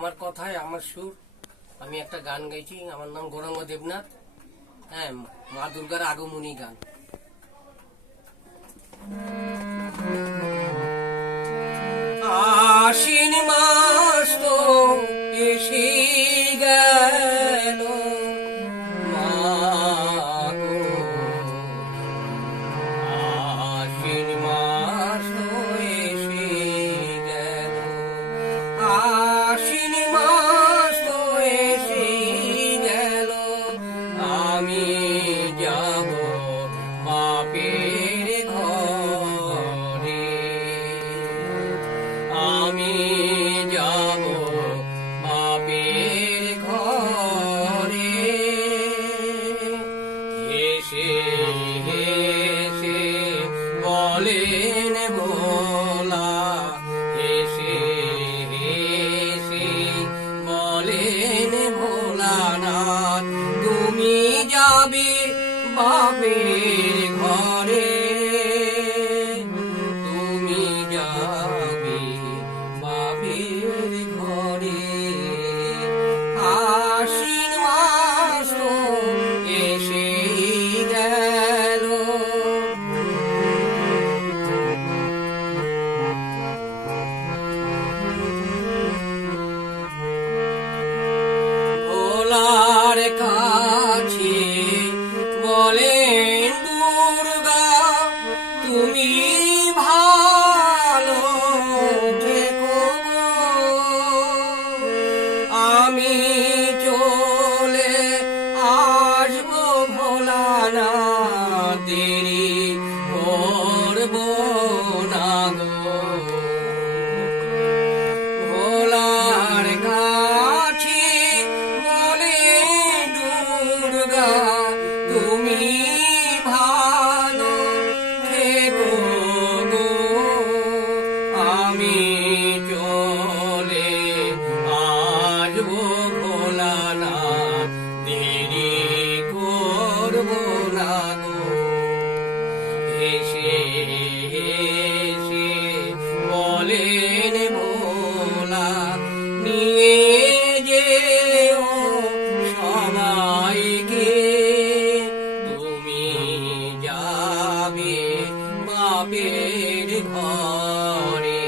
আমার কথায় আমার সুর। আমি একটা গান গাইছি, আমার নাম গৌরাঙ্গ দেবনাথ। হ্যাঁ, মা দুর্গার আগমনী গান। আশ্বিন মাস তো এসে গেল, মা গো। আশ্বিন মাস তো এসে গেল, আশ্বিন মাস তো এসে গেল। আমি যাব বাপের ঘরে, আমি যাব বাপের ঘরে। হেসে হেসে বলেন ভোলা, হেসে হেসে বলেন ভোলানাথ, তুমি যাবে বাপের ঘরে, তুমি যাবে বাপের ঘরে। আশ্বিন মাস তো এসে গেল। ভোলার কাছে বলেন দুর্গা, তুমি ভালো থেকো গো। আমি চলে আসবো ভোলানাথ, দেরি করব না গো। ভোলার কাছে বলে দুর্গা, তুমি ভালো থেকো গো। আমি চলে আসবো ভোলানাথ, দেরি করব না গো। হেসে হেসে বলেন ভোলা, নিয়ে যেও সবাইকে, তুমি যাবে বাপের ঘরে।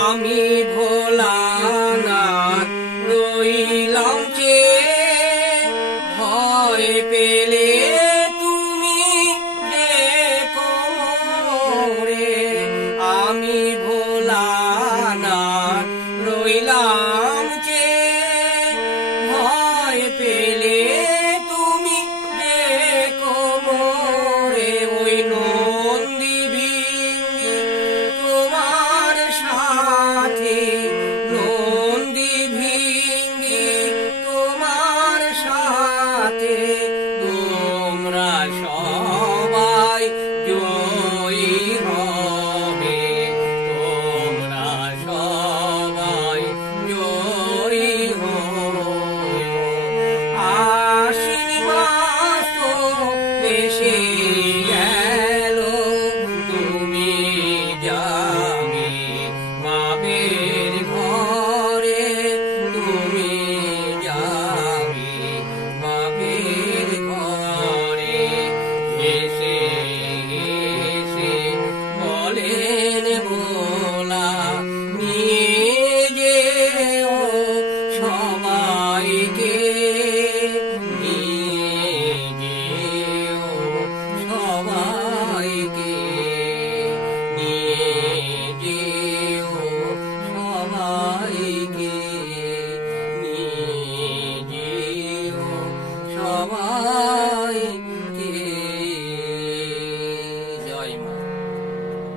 আমি